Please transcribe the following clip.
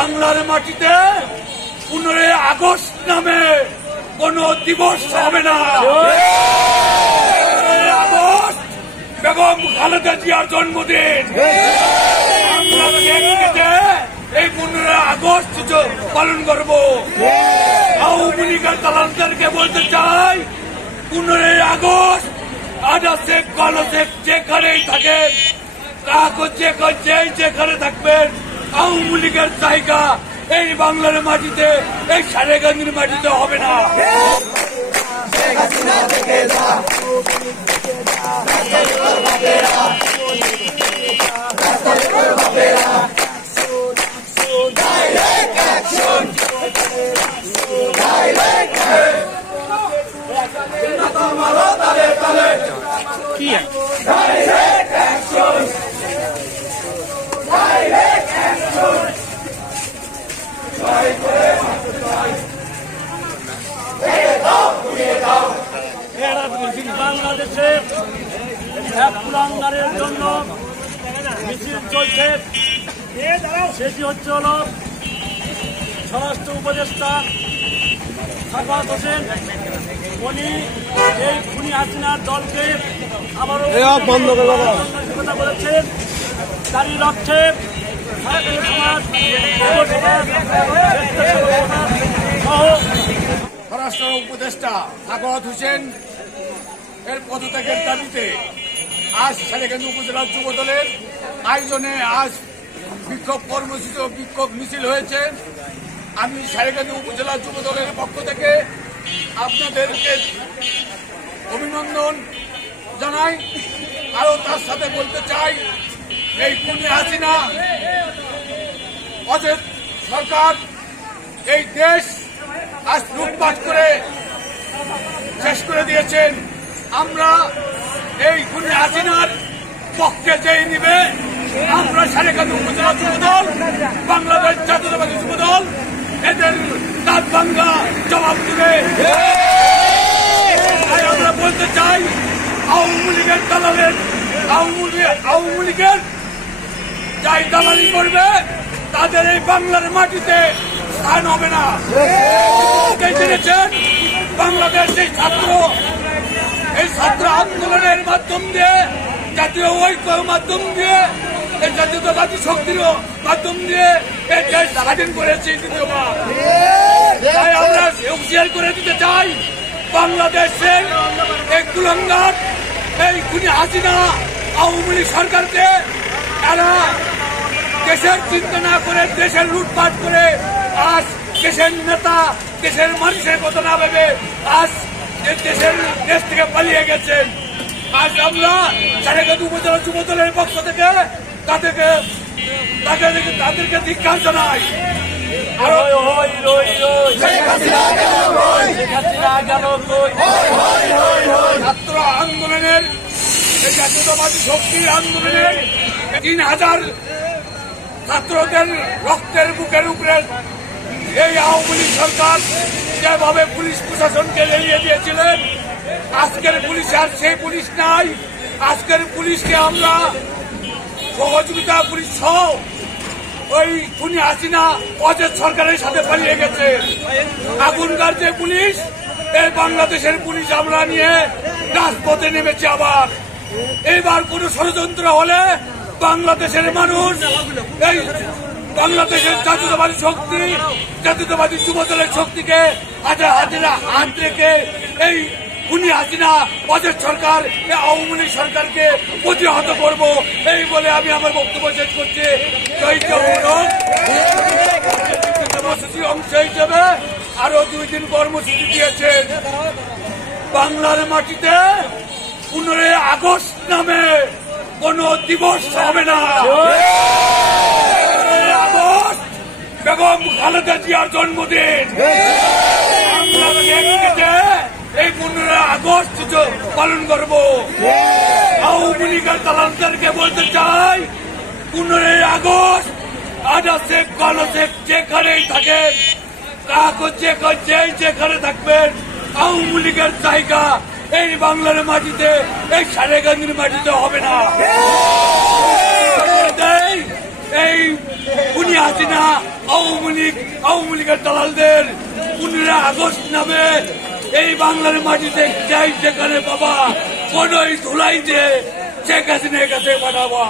বাংলার মাটিতে 15 আগস্ট নামে কোন দিবস হবে না। 15 আগস্ট বেগম খালেদা জিয়ার জন্মদিন। আমরা এই 15 আগস্ট পালন করব। আওয়ামী লীগের দালালদেরকে বলতে চাই, 15 আগস্ট আজা শেখ কালো শেখ যেখানেই থাকেন, যেখানে থাকবেন, আওয়ামী লীগের জায়গা এই বাংলার মাটিতে, এই সারেগান্ধীর মাটিতে হবে না। বাংলাদেশে এক কুলাঙ্গারের জন্য মিছিল চলছে, সেটি হচ্ছে হল স্বরাষ্ট্র উপদেষ্টা সাখাওয়াত হোসেন। উনি এই খুনি হাসিনার দলকে আবারও কথা বলেছেন, তারই লক্ষ্যে স্বরাষ্ট্র উপদেষ্টা সাখাওয়াত হোসেন এর পদত্যাগের দাবিতে আজ সারেগান্ধী উপজেলা যুব দলের আয়োজনে আজ বিক্ষোভ কর্মসূচি ও বিক্ষোভ মিছিল হয়েছে। আমি সারেগান্ধী উপজেলা যুব দলের পক্ষ থেকে আপনাদেরকে অভিনন্দন জানাই। আরো তার সাথে বলতে চাই, এই খুনি হাসিনা অজিত সরকার এই দেশ আজ লুটপাট করে শেষ করে দিয়েছেন। আমরা এই খুনি হাসিনার পক্ষে যেই নিবে, আমরা সারেগান্ধী উপজেলা যুব দল, বাংলাদেশ জাতীয়তাবাদী যুব দল এদের দাঁত ভাঙ্গা জবাব দিবে। তাই আমরা বলতে চাই, আওয়ামী লীগের দালালের আওয়ামী লীগের যাই দালালি করবে তাদের এই বাংলার মাটিতে স্থান হবে না। জেনেছেন বাংলাদেশ এই ছাত্র আন্দোলনের মাধ্যম দিয়ে, জাতীয় ঐক্যের মাধ্যম দিয়ে, এই জাতীয়তাবাদী শক্তির মাধ্যম দিয়ে এই দেশ স্বাধীন করেছে দ্বিতীয়বার। তাই আমরা হুঁশিয়ার করে দিতে চাই, বাংলাদেশের এই কুলাঙ্গার এই খুনি হাসিনা আওয়ামী লীগ সরকারকে এরা দেশের চিন্তা না করে দেশের লুটপাট করে আজ দেশের নেতা, দেশের মানুষের কথা না ভেবে আজ দেশ থেকে পালিয়ে গেছেন। আজ আমরা সারেগান্ধী উপজেলা যুব দলের পক্ষ থেকে তাদেরকে ধিক্কার জানাই। ছাত্র আন্দোলনের এই জাতীয়তাবাদী শক্তির আন্দোলনের 3000 ছাত্রদের রক্তের বুকের উপরে এই আওয়ামী লীগ সরকার যেভাবে পুলিশ প্রশাসনকে এড়িয়ে দিয়েছিলেন, আজকের পুলিশ আর সেই পুলিশ নাই। আজকের পুলিশকে আমরা সহযোগিতা পুলিশ সহ ওই খুনি হাসিনা অজিত সরকারের সাথে পালিয়ে গেছে। আগুনগার যে পুলিশ, এই বাংলাদেশের পুলিশ আমরা নিয়ে রাজপথে নেমেছি। আবার এবার কোন ষড়যন্ত্র হলে বাংলাদেশের মানুষ, এই বাংলাদেশের জাতীয়তাবাদী শক্তি, জাতীয়তাবাদী যুব দলের শক্তিকে হাত রেখে এই খুনি হাসিনা অজিত সরকার, আওয়ামী লীগ সরকারকে প্রতিহত করব, এই বলে আমি আমার বক্তব্য শেষ করছি। কর্মসূচির অংশ হিসেবে আরো 2 দিন কর্মসূচি দিয়েছেন। বাংলার মাটিতে 15 আগস্ট নামে কোন দিবস হবে না। 15 আগস্ট বেগম খালেদা জিয়ার জন্মদিন। আমরা এই 15 আগস্ট পালন করব। আওয়ামী লীগের দালালদেরকে বলতে চাই, 15 আগস্ট আজা শেখ কালো শেখ যেখানেই থাকেন, যেখানে থাকবেন, আওয়ামী লীগের জায়গা এই বাংলার মাটিতে, এই সারেগান্ধীর মাটিতে হবে না। এই খুনি হাসিনা আওয়ামী লীগের দালালদের 15 আগস্ট নামে এই বাংলার মাটিতে যাই যেখানে বাবা কোনই ধুলাই দিয়ে শেখ হাসিনার কাছে পাঠাবা।